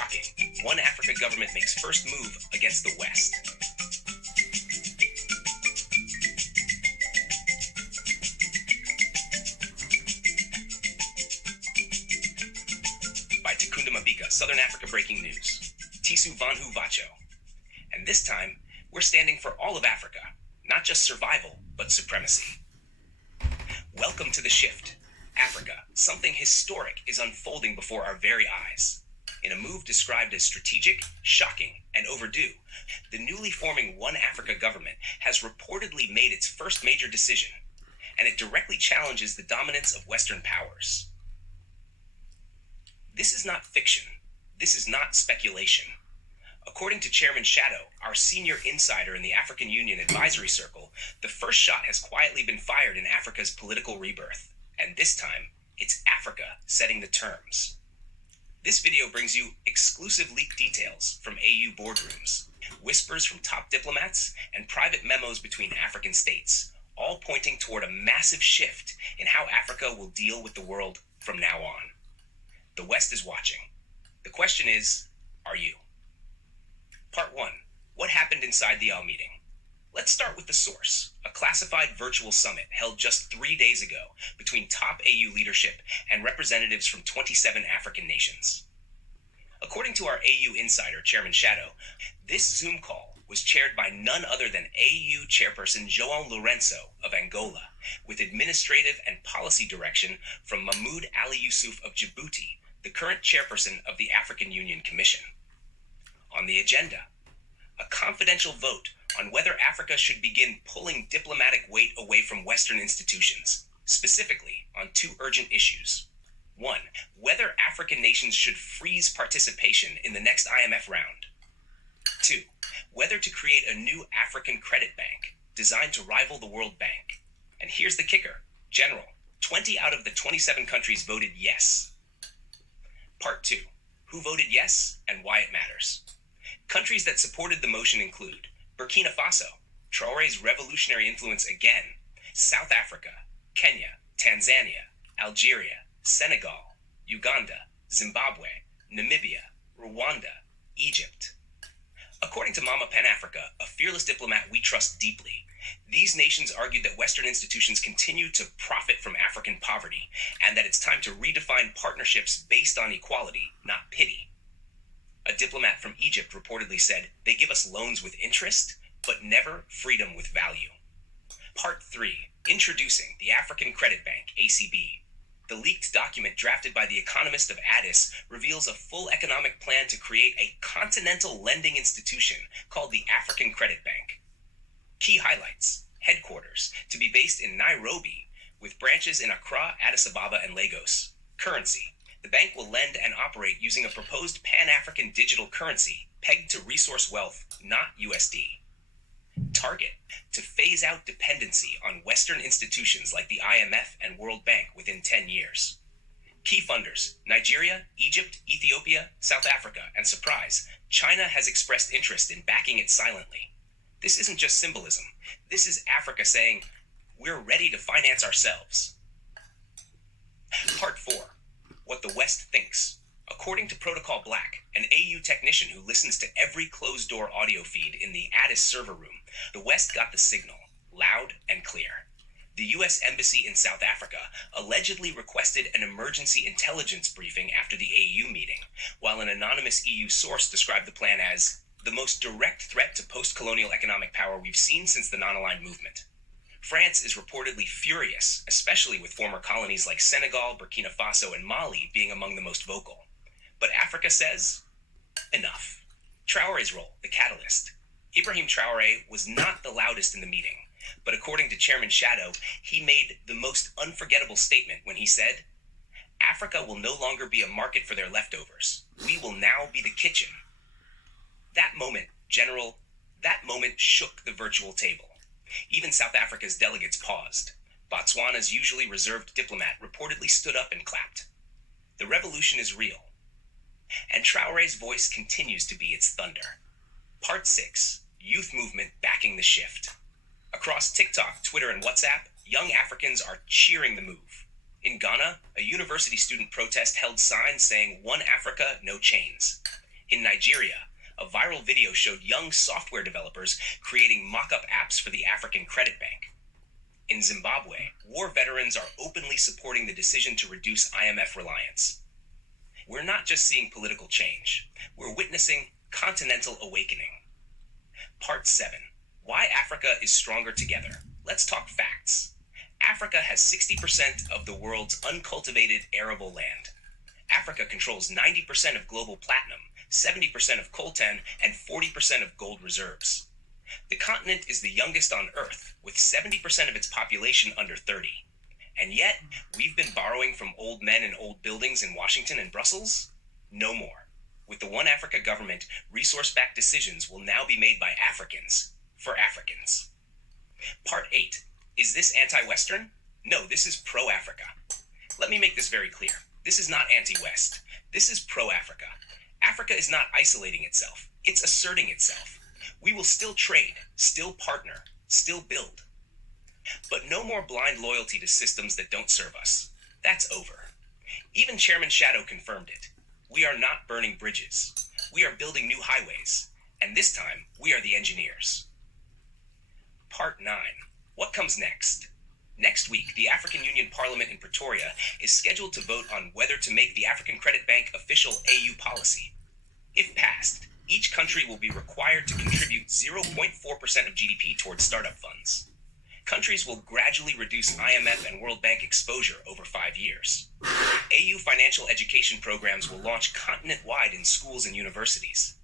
Shocking. One Africa government makes first move against the West. By Takunda Mabika, Southern Africa Breaking News. Tisu Vanhu Vacho. And this time, we're standing for all of Africa, not just survival, but supremacy. Welcome to the shift. Africa, something historic is unfolding before our very eyes. In a move described as strategic, shocking, and overdue, the newly forming One Africa government has reportedly made its first major decision, and it directly challenges the dominance of Western powers. This is not fiction. This is not speculation. According to Chairman Shadow, our senior insider in the African Union Advisory Circle, the first shot has quietly been fired in Africa's political rebirth. And this time, it's Africa setting the terms. This video brings you exclusive leaked details from AU boardrooms, whispers from top diplomats, and private memos between African states, all pointing toward a massive shift in how Africa will deal with the world from now on. The West is watching. The question is, are you? Part 1. What happened inside the AU meeting? Let's start with the source, a classified virtual summit held just 3 days ago between top AU leadership and representatives from 27 African nations. According to our AU insider, Chairman Shadow, this Zoom call was chaired by none other than AU chairperson João Lourenço of Angola, with administrative and policy direction from Mahmoud Ali Yusuf of Djibouti, the current chairperson of the African Union Commission. On the agenda, a confidential vote on whether Africa should begin pulling diplomatic weight away from Western institutions, specifically on 2 urgent issues. 1. Whether African nations should freeze participation in the next IMF round. 2. Whether to create a new African credit bank designed to rival the World Bank. And here's the kicker. General, 20 out of the 27 countries voted yes. Part 2. Who voted yes and why it matters. Countries that supported the motion include Burkina Faso, Traore's revolutionary influence again, South Africa, Kenya, Tanzania, Algeria, Senegal, Uganda, Zimbabwe, Namibia, Rwanda, Egypt. According to Mama Pan Africa, a fearless diplomat we trust deeply, these nations argued that Western institutions continue to profit from African poverty, and that it's time to redefine partnerships based on equality, not pity. A diplomat from Egypt reportedly said, they give us loans with interest, but never freedom with value. Part 3. Introducing the African Credit Bank, ACB. The leaked document drafted by the economist of Addis reveals a full economic plan to create a continental lending institution called the African Credit Bank. Key highlights. Headquarters, to be based in Nairobi, with branches in Accra, Addis Ababa, and Lagos. Currency. The bank will lend and operate using a proposed Pan-African digital currency pegged to resource wealth, not USD. Target, to phase out dependency on Western institutions like the IMF and World Bank within 10 years. Key funders, Nigeria, Egypt, Ethiopia, South Africa, and surprise, China has expressed interest in backing it silently. This isn't just symbolism. This is Africa saying, we're ready to finance ourselves. Part 4. What the West thinks. According to Protocol Black, an AU technician who listens to every closed-door audio feed in the Addis server room, the West got the signal, loud and clear. The U.S. Embassy in South Africa allegedly requested an emergency intelligence briefing after the AU meeting, while an anonymous EU source described the plan as the most direct threat to post-colonial economic power we've seen since the non-aligned movement. France is reportedly furious, especially with former colonies like Senegal, Burkina Faso, and Mali being among the most vocal. But Africa says, enough. Traore's role, the catalyst. Ibrahim Traore was not the loudest in the meeting, but according to Chairman Shadow, he made the most unforgettable statement when he said, Africa will no longer be a market for their leftovers. We will now be the kitchen. That moment, General, that moment shook the virtual table. Even South Africa's delegates paused. Botswana's usually reserved diplomat reportedly stood up and clapped. The revolution is real. And Traore's voice continues to be its thunder. Part 6. Youth movement backing the shift. Across TikTok, Twitter, and WhatsApp, young Africans are cheering the move. In Ghana, a university student protest held signs saying, "One Africa, no chains." In Nigeria, a viral video showed young software developers creating mock up apps for the African Credit Bank. In Zimbabwe, war veterans are openly supporting the decision to reduce IMF reliance. We're not just seeing political change, we're witnessing continental awakening. Part 7. Why Africa is stronger together. Let's talk facts. Africa has 60% of the world's uncultivated arable land. Africa controls 90% of global platinum, 70% of coltan, and 40% of gold reserves. The continent is the youngest on Earth, with 70% of its population under 30. And yet, we've been borrowing from old men and old buildings in Washington and Brussels? No more. With the One Africa government, resource-backed decisions will now be made by Africans, for Africans. Part 8. Is this anti-Western? No, this is pro-Africa. Let me make this very clear. This is not anti-West. This is pro-Africa. Africa is not isolating itself. It's asserting itself. We will still trade, still partner, still build. But no more blind loyalty to systems that don't serve us. That's over. Even Chairman Shadow confirmed it. We are not burning bridges. We are building new highways. And this time, we are the engineers. Part 9. What comes next? Next week, the African Union Parliament in Pretoria is scheduled to vote on whether to make the African Credit Bank official AU policy. If passed, each country will be required to contribute 0.4% of GDP towards startup funds. Countries will gradually reduce IMF and World Bank exposure over 5 years. AU financial education programs will launch continent-wide in schools and universities.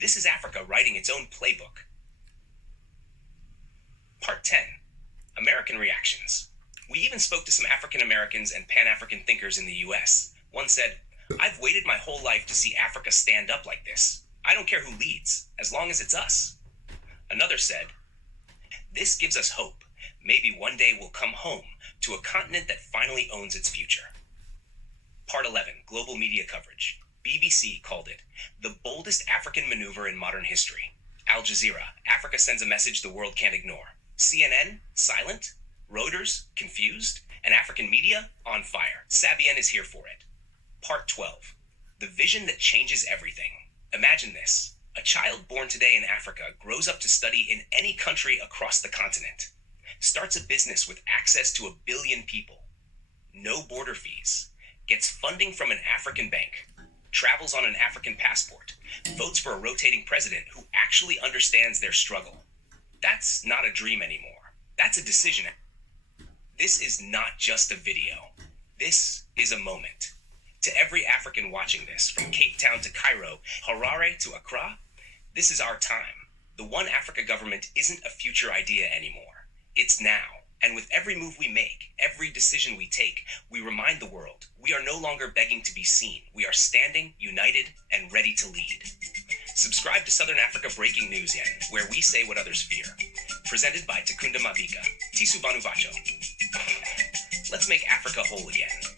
This is Africa writing its own playbook. Part 10. American reactions. We even spoke to some African Americans and Pan-African thinkers in the US. One said, "I've waited my whole life to see Africa stand up like this. I don't care who leads, as long as it's us." Another said, "This gives us hope. Maybe one day we'll come home to a continent that finally owns its future." Part 11. Global media coverage. BBC called it the boldest African maneuver in modern history. Al Jazeera, Africa sends a message the world can't ignore. CNN, silent. Reuters, confused. And African media, on fire. Sabien is here for it. Part 12. The vision that changes everything. Imagine this. A child born today in Africa grows up to study in any country across the continent. Starts a business with access to 1 billion people. No border fees. Gets funding from an African bank. Travels on an African passport. Votes for a rotating president who actually understands their struggle. That's not a dream anymore. That's a decision. This is not just a video. This is a moment. To every African watching this, from Cape Town to Cairo, Harare to Accra, this is our time. The One Africa government isn't a future idea anymore. It's now. And with every move we make, every decision we take, we remind the world we are no longer begging to be seen. We are standing, united, and ready to lead. Subscribe to Southern Africa Breaking News Yen, where we say what others fear. Presented by Takunda Mabika. Tisu Banu Vacho. Let's make Africa whole again.